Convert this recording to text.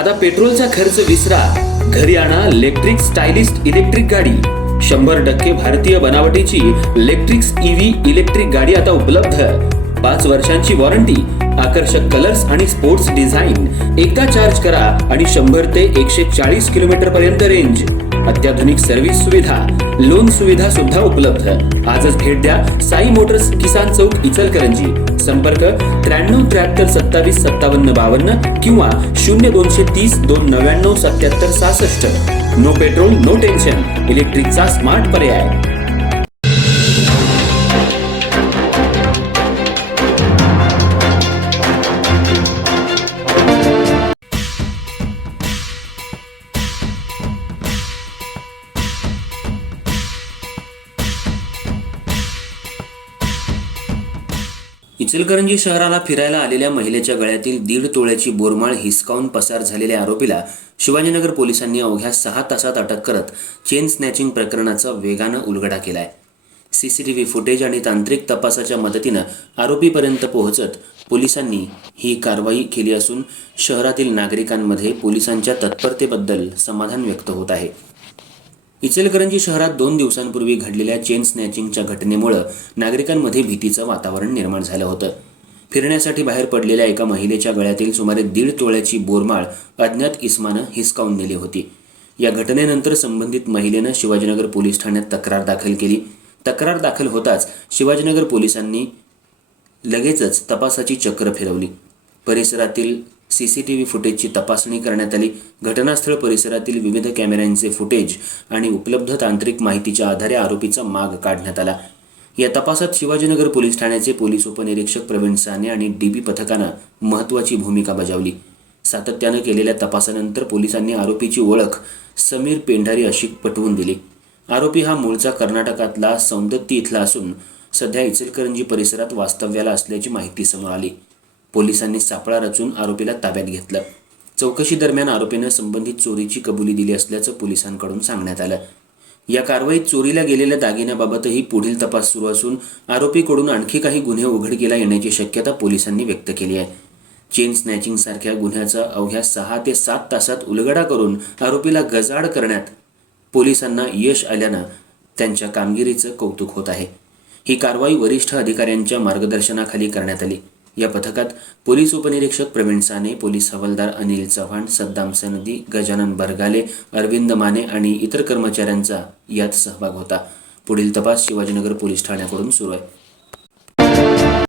आता पेट्रोलचा खर्च विसरा, घरी आणा इलेक्ट्रिक स्टायलिस्ट इलेक्ट्रिक गाडी। 100% भारतीय बनावटीची इलेक्ट्रिक्स ईव्ही इलेक्ट्रिक गाडी आता उपलब्ध। 5 वर्षांची वॉरंटी, आकर्षक कलर्स आणि स्पोर्ट्स डिझाइन। एकदा चार्ज करा आणि 100 ते 140 किलोमीटर पर्यंत रेंज। अत्याधुनिक सर्व्हिस सुविधा, लोन सुविधा सुद्धा उपलब्ध। आजच भेट द्या साई मोटर्स, किसान चौक, इचलकरंजी। संपर्क 93 73 27 57 52 किंवा 0230 299 77 66। नो पेट्रोल नो टेन्शन, इलेक्ट्रिकचा स्मार्ट पर्याय। इचलकरंजी शहराला फिरायला आलेल्या महिलेच्या गळ्यातील 1.5 तोळ्याची बोरमाळ हिसकावून पसार झालेल्या आरोपीला शिवाजीनगर पोलिसांनी अवघ्या 6 तासात अटक करत चेन स्नॅचिंग प्रकरणाचा वेगानं उलगडा केलाय। सीसीटीव्ही फुटेज आणि तांत्रिक तपासाच्या मदतीनं आरोपीपर्यंत पोहोचत पोलिसांनी ही कारवाई केली असून शहरातील नागरिकांमध्ये पोलिसांच्या तत्परतेबद्दल समाधान व्यक्त होत आहे। इचलकरंजी शहरात 2 दिवसांपूर्वी घडलेल्या चेन स्नॅचिंगच्या घटनेमुळे नागरिकांमध्ये भीतीचं वातावरण निर्माण झालं होतं। फिरण्यासाठी बाहेर पडलेल्या एका महिलेच्या गळ्यातील सुमारे 1.5 तोळ्याची बोरमाळ अज्ञात इसमानं हिसकावून नेली होती। या घटनेनंतर संबंधित महिलेनं शिवाजीनगर पोलीस ठाण्यात तक्रार दाखल केली। तक्रार दाखल होताच शिवाजीनगर पोलिसांनी लगेचच तपासाची चक्र फिरवली। परिसरातील सीसीटीव्ही फुटेजची तपासणी करण्यात आली। घटनास्थळ परिसरातील विविध कॅमेऱ्यांचे फुटेज आणि उपलब्ध तांत्रिक माहितीच्या आधारे आरोपीचा माग काढण्यात आला। या तपासात शिवाजीनगर पोलीस ठाण्याचे पोलीस उपनिरीक्षक प्रवीण साने आणि डीबी पथकानं महत्त्वाची भूमिका बजावली। सातत्यानं केलेल्या तपासानंतर पोलिसांनी आरोपीची ओळख समीर पेंढारी अशी पटवून दिली। आरोपी हा मूळचा कर्नाटकातला सौंदत्ती इथला असून सध्या इचलकरंजी परिसरात वास्तव्याला असल्याची माहिती समोर आली। पोलिसांनी सापळा रचून आरोपीला ताब्यात घेतलं। चौकशी दरम्यान आरोपीनं संबंधित चोरीची कबुली दिली असल्याचं पोलिसांकडून सांगण्यात आलं। या कारवाईत चोरीला गेलेल्या दागिन्याबाबतही पुढील तपास सुरू असून आरोपीकडून आणखी काही गुन्हे उघडकीला येण्याची शक्यता पोलिसांनी व्यक्त केली आहे। चेन स्नॅचिंग सारख्या गुन्ह्याचा अवघ्या 6 ते 7 तासात उलगडा करून आरोपीला गजाआड करण्यात पोलिसांना यश आल्यानं त्यांच्या कामगिरीचं कौतुक होत आहे। ही कारवाई वरिष्ठ अधिकाऱ्यांच्या मार्गदर्शनाखाली करण्यात आली। या पथकात पोलीस उपनिरीक्षक प्रवीण साने, पोलीस हवालदार अनिल चव्हाण, सद्दाम सनदी, गजानन बरगाले, अरविंद माने आणि इतर कर्मचाऱ्यांचा यात सहभाग होता। पुढील तपास शिवाजीनगर पोलीस ठाण्याकडून सुरू आहे।